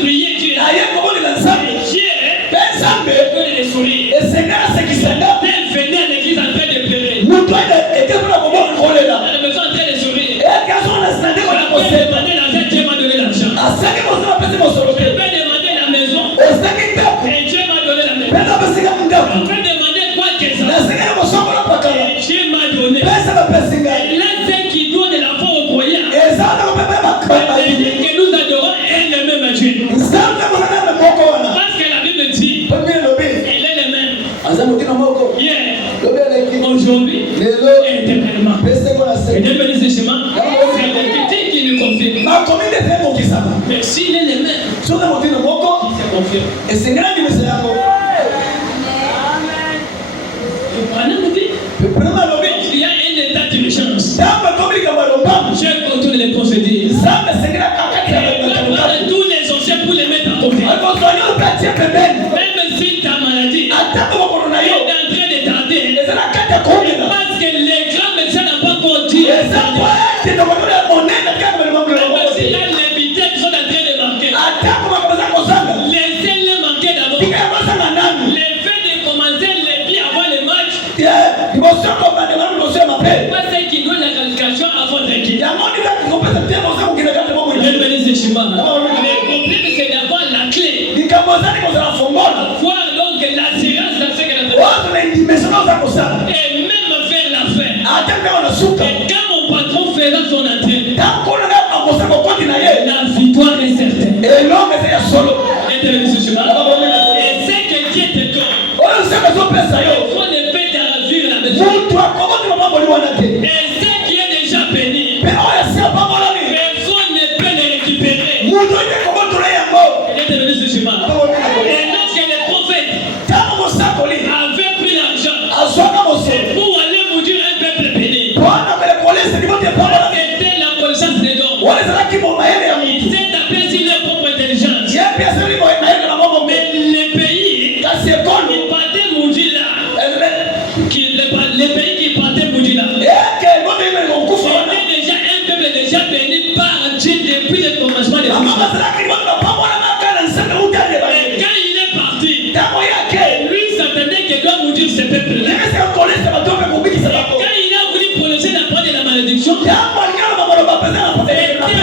prier Dieu. Dieu donne des sourires. Tel venait à l'église en train de pleurer. À la maison en train de sourire. Je peux demander l'argent, Dieu m'a donné l'argent. Je peux demander la maison. Et Dieu m'a donné la maison. Je peux demander quoi que ça. Et Dieu m'a donné. Et là, c'est qui donne la foi aux croyants. Et que nous adorons est le même Dieu. Parce que la Bible dit, il est le même. Hier, aujourd'hui, et éternellement. Et Dieu bénisse ce chemin. C'est l'Écriture qui nous confirme. Mais s'il est le même, il se confirme. Il y a un état d'urgence. Je continue les procédés. Tous les anciens pour les mettre à côté. Même si ta maladie est en train de tarder, parce que les grands médecins n'ont pas encore dit. Même s'il y a les bitères qui sont en train de manquer, laissez-les manquer d'abord. Les faits de commencer les pieds avant les matchs. Pas ceux qui donnent la qualification avant tranquille. Je bénis ce chemin. Mais comprenez que c'est d'avoir la clé. Voir donc l'assurance dans ce qu'elle a fait. Et même faire l'affaire. Et quand mon patron fera son entrée, la victoire est certaine. Et de bénis ce chemin. Et c'est que Dieu te donne. Il faut ne pas d'arraver la maison. Et ce qui est déjà béni, personne ne peut les récupérer. Et de bénis ce chemin. Et lorsque les prophètes avaient pris l'argent pour aller vous dire un peuple béni, c'était la connaissance des dons. Il s'est tapé sur leur propre intelligence. Mais les pays qui partaient maudits là, les pays qui partaient maudits là, c'était déjà un peuple déjà béni par Dieu depuis le commencement des choses. Et quand il est parti, lui s'attendait qu'il doit maudire ce peuple là. Quand il a voulu prononcer la parole de la malédiction, c'était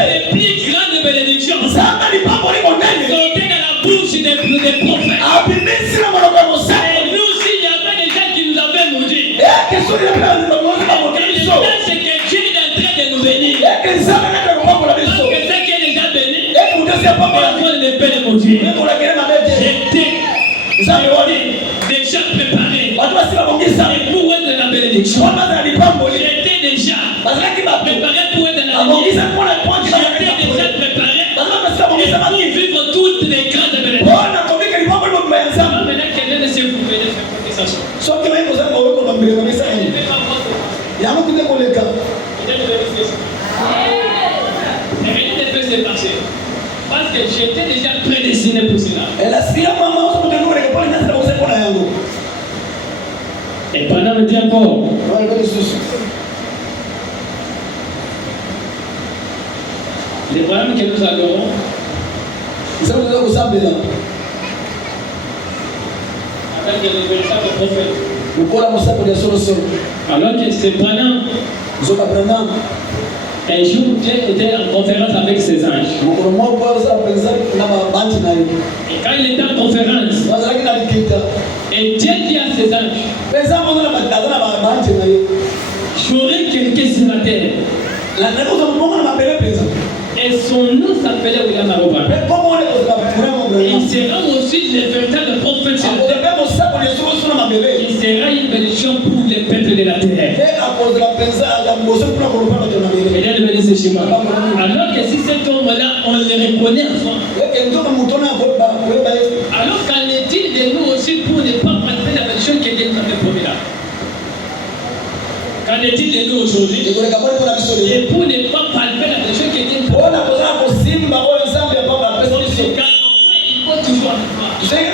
les plus grandes bénédictions. Sauter dans la bouche des prophètes. Et nous aussi, il y avait des gens qui nous avaient maudits. C'est que Dieu est en train de nous bénir. Parce que c'est qui est déjà béni, personne ne peut les maudire. J'étais déjà préparé. Et pour être la bénédiction, j'étais déjà préparé pour être la bénédiction. J'étais déjà préparé pour vivre toutes les grandes bénédictions. Maintenant, quelqu'un de ces vous venez faire que ça soit. Et rien ne peut se passer. Parce que j'étais déjà prédestiné pour cela. Et pendant le temps encore, les problèmes que nous adorons, avec les véritables prophètes. Alors que c'est pendant un jour, Dieu était en conférence avec ses anges. Et quand il était en conférence, et Dieu dit à ses anges, j'aurai quelqu'un sur la terre. Et son nom s'appelait William Aroba. Il sera aussi le véritable prophète sur la terre. Il sera une bénédiction pour les peuples de la terre. Mesdames, bénissez chez moi. Alors que si cet homme-là, on le reconnaît avant. Alors qu'en est-il de nous aussi pour ne pas palper la bénédiction que Dieu nous avait promis là? Qu'en est-il de nous aujourd'hui? Et pour ne pas palper la bénédiction que Dieu nous avait promis. Il faut toujours là, c'est une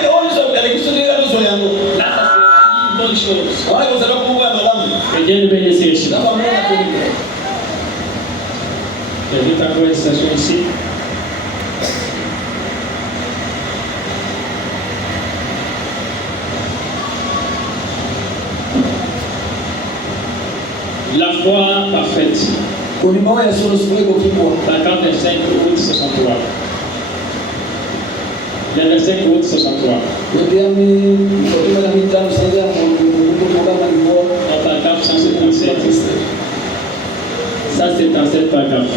bonne chose. Et Dieu nous bénisse ici. J'invite encore une station ici. La foi parfaite. Paragraphe 25, route 63. Le verset route 63. Paragraphe 177. Ça, c'est dans cette paragraphe.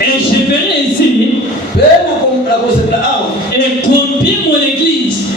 Et je verrai ici. Et combien mon église.